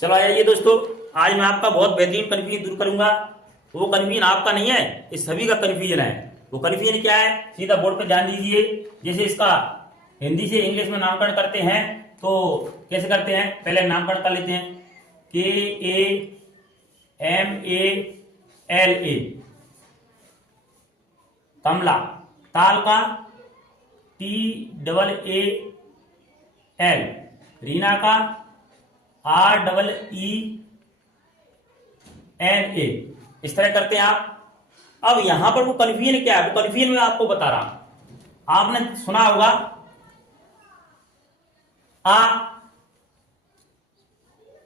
चलो आइए दोस्तों, आज मैं आपका बहुत बेहतरीन कन्फ्यूजन दूर करूंगा। वो कन्फ्यूजन आपका नहीं है, इस सभी का कन्फ्यूजन है। वो कन्फ्यूजन क्या है, सीधा बोर्ड पे ध्यान दीजिए। जैसे इसका हिंदी से इंग्लिश में नामकरण करते हैं तो कैसे करते हैं, पहले नामकरण कर लेते हैं। KAMALA, कमला। ताल का TAAL, रीना का REENA। इस तरह करते हैं आप। अब यहां पर वो कन्फ्यूजन क्या है, वो कन्फ्यूजन मैं आपको बता रहा हूं। आपने सुना होगा आ,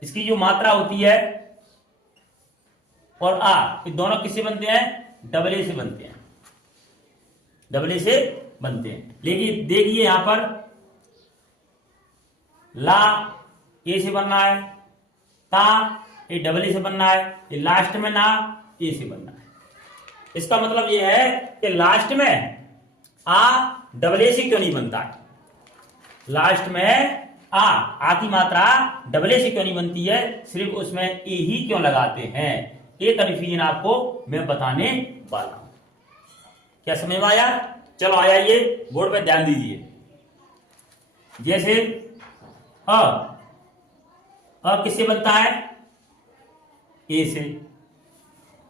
इसकी जो मात्रा होती है, और आ, ये दोनों किससे बनते हैं, डबल ए से बनते हैं, डबल ए से बनते हैं। लेकिन देखिए यहां पर ला ए से बनना है, ता ये डबल ए से बनना है, ये लास्ट में ना ए से बनना है। इसका मतलब ये है कि लास्ट में आ डबल ए से क्यों नहीं बनता है, लास्ट में आ की मात्रा डबल ए से क्यों नहीं बनती है, सिर्फ उसमें ए ही क्यों लगाते हैं। ये कन्फ्यूजन आपको मैं बताने वाला हूं। क्या समझ में आया? चलो आइए बोर्ड पे ध्यान दीजिए। जैसे अ किससे बनता है, ए से।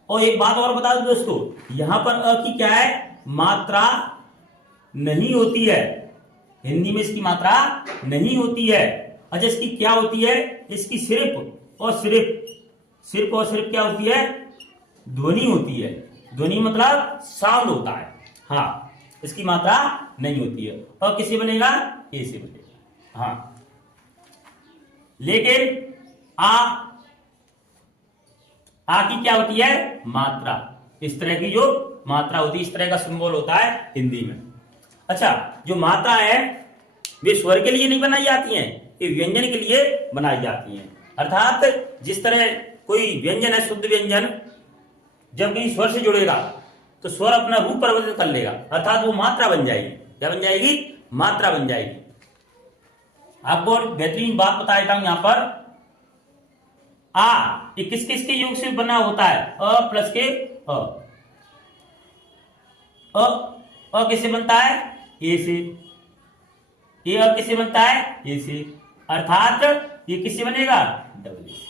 और एक बात और बता दो दोस्तों, यहां पर अ की क्या है, मात्रा नहीं होती है। हिंदी में इसकी मात्रा नहीं होती है। अच्छा, इसकी क्या होती है, इसकी सिर्फ और सिर्फ क्या होती है, ध्वनि होती है। ध्वनि मतलब साउंड होता है। हाँ, इसकी मात्रा नहीं होती है। और किससे बनेगा, ए से बनेगा। हाँ, लेकिन आ की क्या होती है, मात्रा। इस तरह की जो मात्रा होती है, इस तरह का सिंबल होता है हिंदी में। अच्छा, जो मात्रा है वे स्वर के लिए नहीं बनाई जाती हैं, ये व्यंजन के लिए बनाई जाती हैं। अर्थात जिस तरह कोई व्यंजन है, शुद्ध व्यंजन, जब कहीं स्वर से जुड़ेगा तो स्वर अपना रूप परिवर्तित कर लेगा, अर्थात वो मात्रा बन जाएगी। क्या बन जाएगी, मात्रा बन जाएगी। आपको बेहतरीन बात बता देता हूं। यहां पर आ ये किस किस के योग से बना होता है, अ प्लस के अ किससे बनता है, ए से। ये अ किससे बनता है, ए से। अर्थात ये किससे बनेगा, डबल ए से।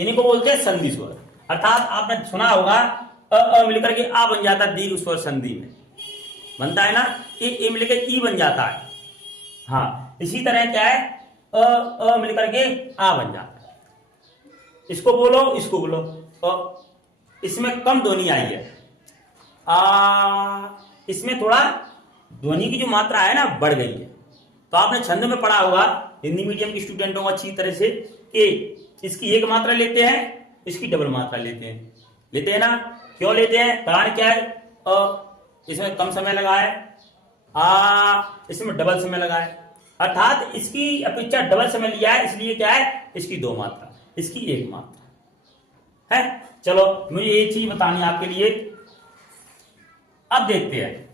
इन्हीं को बोलते हैं संधि स्वर। अर्थात आपने सुना होगा अ मिलकर के आ बन जाता है, दीर्घ स्वर संधि में बनता है ना। ए मिलकर ई बन जाता है। हाँ, इसी तरह क्या है, अ मिलकर के आ बन जाता है। इसको बोलो, इसको बोलो। इसमें कम ध्वनि आई है, इसमें थोड़ा ध्वनि की जो मात्रा है ना बढ़ गई है। तो आपने छंद में पढ़ा होगा, हिंदी मीडियम के स्टूडेंटों को अच्छी तरह से, कि इसकी एक मात्रा लेते हैं, इसकी डबल मात्रा लेते हैं ना। क्यों लेते हैं, कारण क्या है, इसमें कम समय लगा है, इसमें डबल समय लगा है। अर्थात इसकी अपेक्षा डबल समय लिया है, इसलिए क्या है, इसकी दो मात्रा, इसकी एक मात्रा है। चलो, मुझे एक चीज बतानी है आपके लिए। अब देखते हैं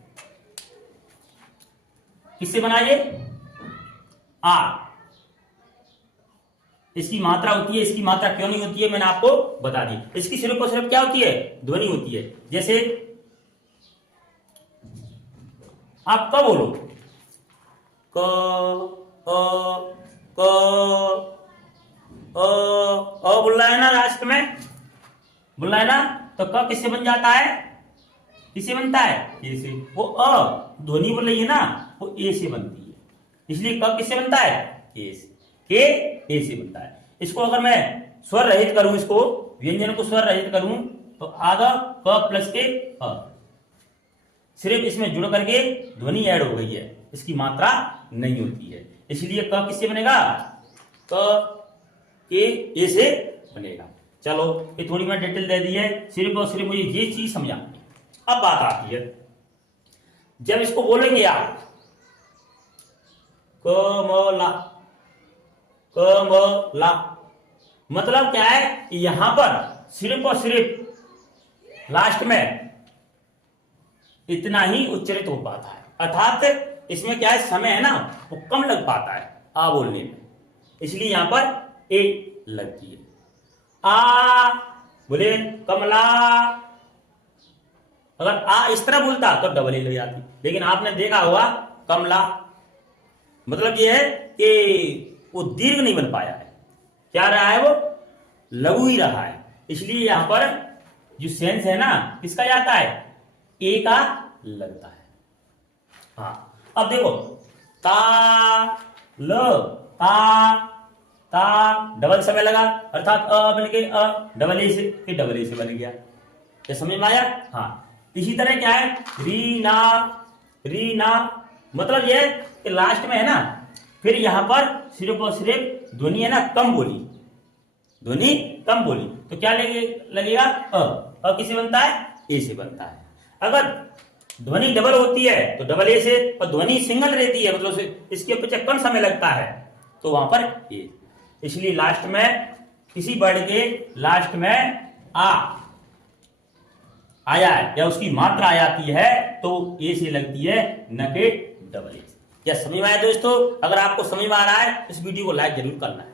किससे बनाइए, आ। इसकी मात्रा होती है, इसकी मात्रा क्यों नहीं होती है, मैंने आपको बता दी। इसकी सिर्फ और सिर्फ क्या होती है, ध्वनि होती है। जैसे आप क बोलो, क बोल रहा है ना, लास्ट में बोल रहा है ना, तो क किससे बन जाता है, किससे बनता है, ए से। वो अ ध्वनि बोल रही है ना, वो ए से बनती है, इसलिए क किससे बनता है, ए से। के ए से बनता है। इसको अगर मैं स्वर रहित करूं, इसको व्यंजन को स्वर रहित करूं, तो आधा क प्लस के अ, सिर्फ इसमें जुड़ करके ध्वनि ऐड हो गई है, इसकी मात्रा नहीं होती है। इसलिए क किससे बनेगा, क के ए से बनेगा। चलो, ये थोड़ी मैं डिटेल दे दी है, सिर्फ और सिर्फ मुझे ये चीज समझानी है। अब बात आती है, जब इसको बोलेंगे आप कमला, कमला, मतलब क्या है, यहां पर सिर्फ और सिर्फ लास्ट में इतना ही उच्चरित हो पाता है। अर्थात इसमें क्या है, समय है ना, वो कम लग पाता है आ बोलने में, इसलिए यहां पर ए लगती है। आ बोले कमला, अगर आ इस तरह बोलता तो डबल ए लग जाती, लेकिन आपने देखा होगा कमला, मतलब ये है कि वो दीर्घ नहीं बन पाया है, क्या रहा है वो लघु ही रहा है, इसलिए यहां पर जो सेंस है ना किसका जाता है, ए का लगता है। हाँ अब देखो ता ल ता ता डबल समय लगा, अर्थात अ बन के अ, डबल ए से फिर डबल ए से बन गया, क्या समझ में आया। हाँ इसी तरह क्या है रीना, रीना मतलब ये कि लास्ट में है ना फिर यहां पर सिर्फ और सिर्फ ध्वनि है ना कम बोली, ध्वनि कम बोली तो क्या लगेगा अ किसे बनता है, ए से बनता है। अगर ध्वनि डबल होती है तो डबल ए से, और ध्वनि सिंगल रहती है मतलब इसके पीछे कम समय लगता है तो वहां पर ए, इसलिए लास्ट में किसी वर्ड के लास्ट में आ आया है या उसकी मात्रा आ जाती है तो ए से लगती है, न कि डबल ए। क्या समझ में आया दोस्तों। अगर आपको समझ में आ रहा है इस वीडियो को लाइक जरूर करना है।